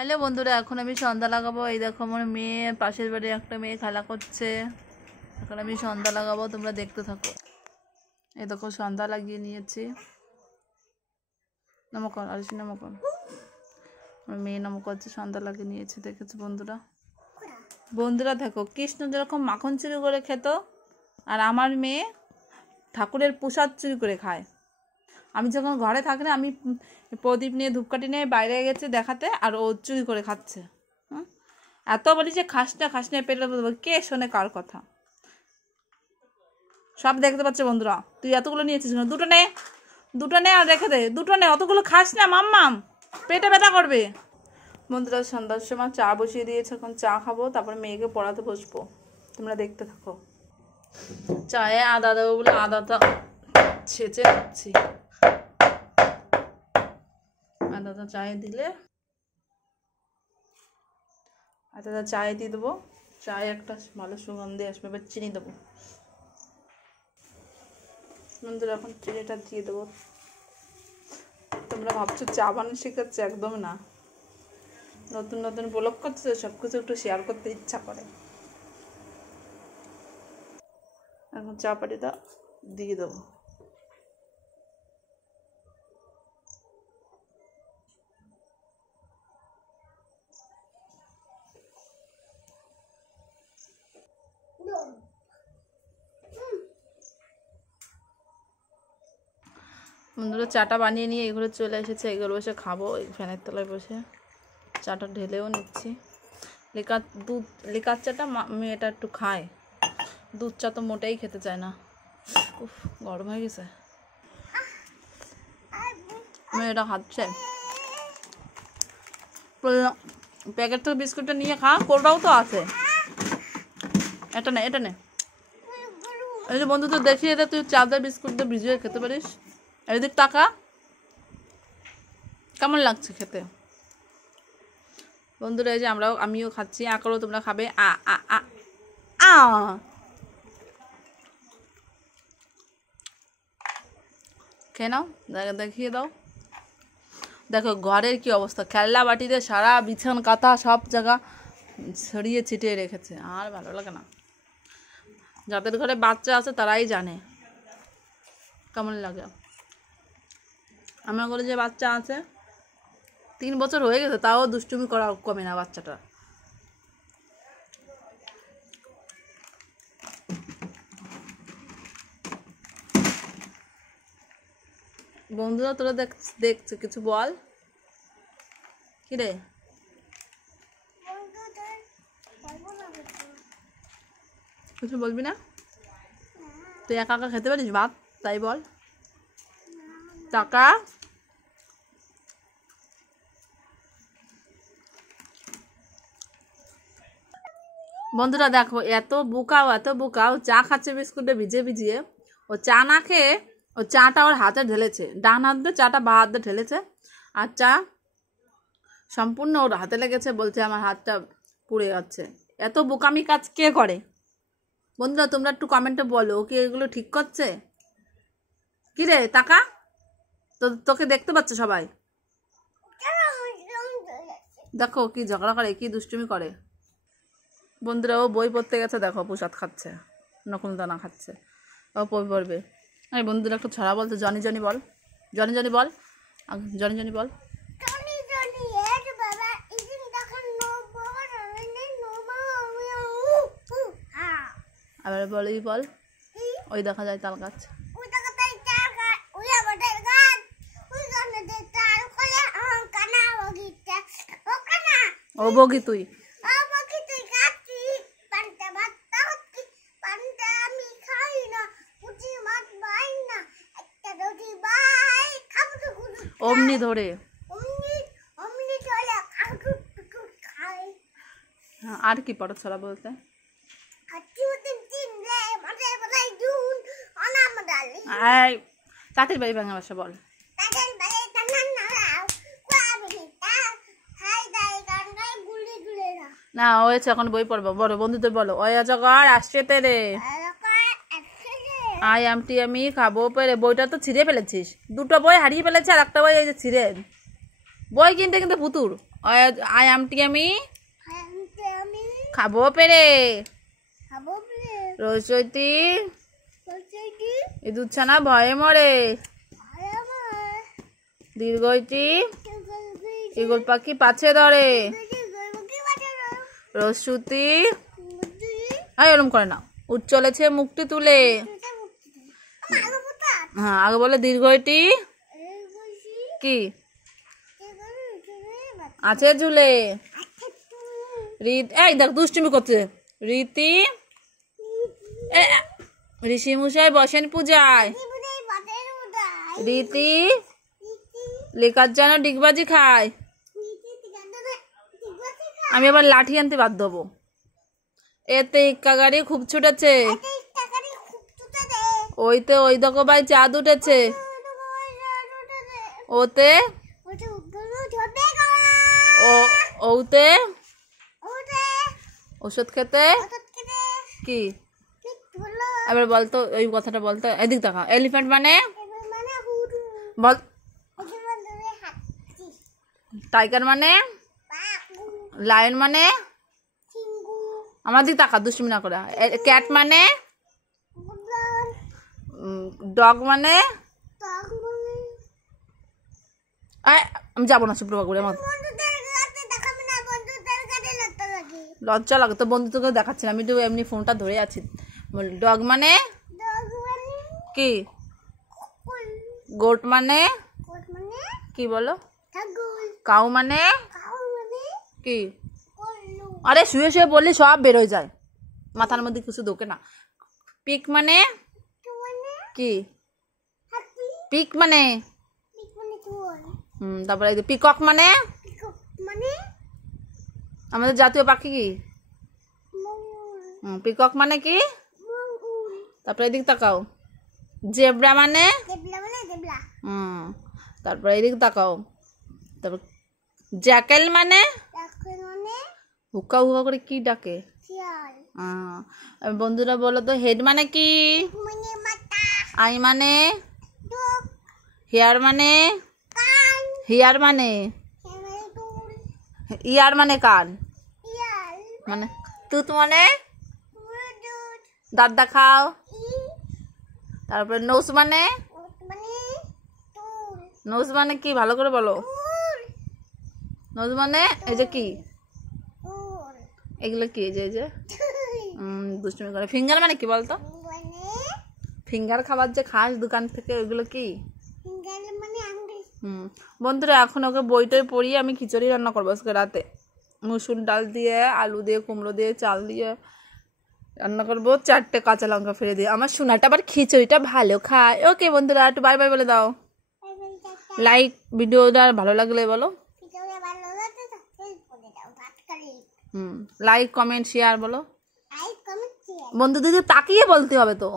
Hello বন্ধুরা, এখন আমি সন্ধ্যা লাগাবো। এই দেখো আমার মেয়ে, পাশের বাড়ি একটা মেয়ে খেলা করছে। এখন আমি সন্ধ্যা লাগাবো, তোমরা দেখতে থাকো। এই দেখো সন্ধ্যা লাগিয়ে নিয়েছি। নমকন আরিসি নমকন, আমার মেয়ে নমক করছে, সন্ধ্যা লাগিয়ে নিয়েছি। দেখেছো বন্ধুরা? বন্ধুরা দেখো, কৃষ্ণ যেরকম মাখন চুরি করে খেত, আর আমার মেয়ে ঠাকুরের প্রসাদ চুরি করে খায়। আমি যখন ঘরে থাকি না, আমি প্রদীপ নিয়ে ধূপকাঠি নিয়ে বাইরে গেছে দেখাতে, আর ও চুরি করে খাচ্ছে। এত বলি যে খাস না খাস না, পেটে কে শোনে কার কথা? সব দেখতে পাচ্ছে বন্ধুরা। তুই এতগুলো নিয়েছিস, দুটো নে আর রেখে দে। দুটো নে, অতগুলো খাস না মাম্মাম, পেটে ব্যথা করবে। বন্ধুরা সন্ধ্যার সময় চা বসিয়ে দিয়েছে, এখন চা খাবো, তারপরে মেয়েকে পড়াতে বসবো। তোমরা দেখতে থাকো। চায়ে আদা দেবো বলে আদাটা ছেঁচে নিচ্ছি। আদাটা চায়ে দিলে, আদাটা চায়ে দিয়ে দেবো, চায়ে একটা ভালো সুগন্ধি আসবে। এবার চিনি দেবো বন্ধুরা, এখন চিনিটা দিয়ে দেবো। তোমরা ভাবছো চা বানানো শেখাচ্ছে, একদম না। নতুন নতুন ব্লগ করছে, সব কিছু একটু শেয়ার করতে ইচ্ছা করে। এখন চা পাতিটা দিয়ে দেবো। বন্ধুরা চাটা বানিয়ে নিয়ে এগুলো চলে এসেছে, এগুলো বসে খাবো। এই ফ্যানের তলায় বসে চাটা ঢেলেও নিচ্ছি। লিকার চাটা মেয়েটা একটু খায়, দুধ চা তো মোটেই খেতে চায় না। উফ, গরম হয়ে গেছে। মেয়েটা খাচ্ছে। প্যাকেট থেকে বিস্কুটটা নিয়ে খা, কোলটাও তো আছে। এটা নে, এটা নে। এই যে বন্ধু, তো দেখিয়ে দে, তুই চা দিয়ে বিস্কুট দিয়ে ভিজিয়ে খেতে পারিস। এদিক টাকা কেমন লাগছে খেতে বন্ধুরা? এই যে আমিও খাচ্ছি, আঁকড়ো তোমরা খাবে। আ আ আ আ খেয়ে নাও, দেখিয়ে দাও। দেখো ঘরের কি অবস্থা, খেলনা বাটিতে সারা বিছান কাঁথা সব জায়গা ছড়িয়ে ছিটিয়ে রেখেছে। আর ভালো লাগে না। যাদের ঘরে বাচ্চা আছে তারাই জানে কেমন লাগে। আমার ঘরে যে বাচ্চা আছে, 3 বছর হয়ে গেছে, তাও দুষ্টুমি করা কমে না বাচ্চাটা। বন্ধুরা তোরা দেখছে, কিছু বল। কি রে, কিছু বলবি না? তুই একা একা খেতে পারিস ভাত? তাই বল। টাকা বন্ধুরা দেখো, এত বোকাও চা খাচ্ছে বিস্কুটে ভিজিয়ে ভিজিয়ে। ও চা না খেয়ে ও চাটা ওর হাতে ঢেলেছে, ডান হাত দিয়ে চাটা বা হাত দিয়ে ঢেলেছে, আর চা সম্পূর্ণ ওর হাতে লেগেছে। বলছে আমার হাতটা পুড়ে যাচ্ছে। এত বোকামি কাজ কে করে বন্ধুরা? তোমরা একটু কমেন্টে বলো, ও কি এগুলো ঠিক করছে? কি রে টাকা, তোকে দেখতে পাচ্ছে সবাই। দেখো কি ঝগড়া করে, কি দুষ্টুমি করে বন্ধুরা। ও বই পড়তে গেছে, দেখো প্রসাদ খাচ্ছে, নকুল দানা খাচ্ছে। ও বই পড়বে। এই বন্ধুরা একটু ছড়া বলতে, জনি জনি বল, জনি জনি বল, জনি জনি বল। আবার বলই বল, ওই দেখা যায় তাল গাছ। ও বগি তুই, অমনি ধরে। আর কি পড়ো ছড়া বলতে? তাঁতের বাড়ি বাংলা ভাষা বল। না হয়েছে, এখন বই পড়বো। বলো বন্ধুদের বলো, অজগর আসছে তেরে, আই আমটি আমি খাবো পেরে। বইটা তো ছিঁড়ে ফেলেছিস, দুটো বই হারিয়ে ফেলেছে, আর একটা বই এই যে ছিঁড়ে। বই কিনতে কিন্তু পুতুর আই আমটি আমি খাবো পেরে রসইতি ইঁদুর ছানা ভয়ে মরে দীর্ঘইতি ঈগল পাখি পাছে ধরে রসুতি এরম করে না উঠ চলেছে মুখটি তুলে হ্যাঁ আগে বলে দীর্ঘইটি কি আছে ঝুলে এই দেখ দুষ্টুমি করছে রীতি ঋষি মশাই বসেন পূজায় রীতি লেখার যেন ডিগবাজি খায় আমি আবার লাঠি আনতে বাধ্য হবো এতে ইক্কা গাড়ি খুব ছুটেছে ওইতে ওই দেখো ভাই চাঁদ উঠেছে ওতে ওতে ওষুধ খেতে কি এবার বলতো ওই কথাটা বলতো এদিক দেখা এলিফ্যান্ট মানে বল টাইগার মানে লায়ন মানে আমার দিক তাকা দুষ্টুমি না করে ক্যাট মানে ডগ মানে আমি যাবো না শুক্রবার করে আমার লজ্জা লাগে তো বন্ধু তোকে দেখাচ্ছি না আমি তো এমনি ফোনটা ধরে আছি ডগ মানে কি গোট মানে কি বলো কাউ মানে কি আরে শুয়ে শুয়ে বললি সব বেরোয় যায় মাথার মধ্যে কিছু ঢোকে না পিক মানে কি পিক মানে তারপরে পিকক মানে আমাদের জাতীয় পাখি কি পিকক মানে কি তারপরে এদিক তাকাও জেব্রা মানে তারপরে এদিক তাকাও তারপর জ্যাকেল মানে হুক্কা হুক্কা করে কি ডাকে বন্ধুরা বলো তো হেড মানে কি আই মানে হেয়ার মানে হেয়ার মানে ইয়ার মানে কান মানে তুত মানে দাঁত দেখাও তারপরে নোজ মানে নোজ মানে কি ভালো করে বলো নোজ মানে এই যে কি এগুলো কি এই যে দুষ্টুমি করে ফিঙ্গার মানে কি বলতো ফিঙ্গার খাবার যে খাস দোকান থেকে ওইগুলো কি বন্ধুরা এখন ওকে বইটাই পড়িয়ে আমি খিচুড়ি রান্না করবো আজকে রাতে মুসুর ডাল দিয়ে আলু দিয়ে কুমড়ো দিয়ে চাল দিয়ে রান্না করবো 4টে কাঁচা লঙ্কা ফেলে দিয়ে আমার সোনাটা আবার খিচুড়িটা ভালো খায় ওকে বন্ধুরা একটু বাই বাই বলে দাও লাইক ভিডিওটা ভালো লাগলে বলো লাইক কমেন্ট শেয়ার বলো বন্ধু দিদি তাকিয়ে বলতে হবে তো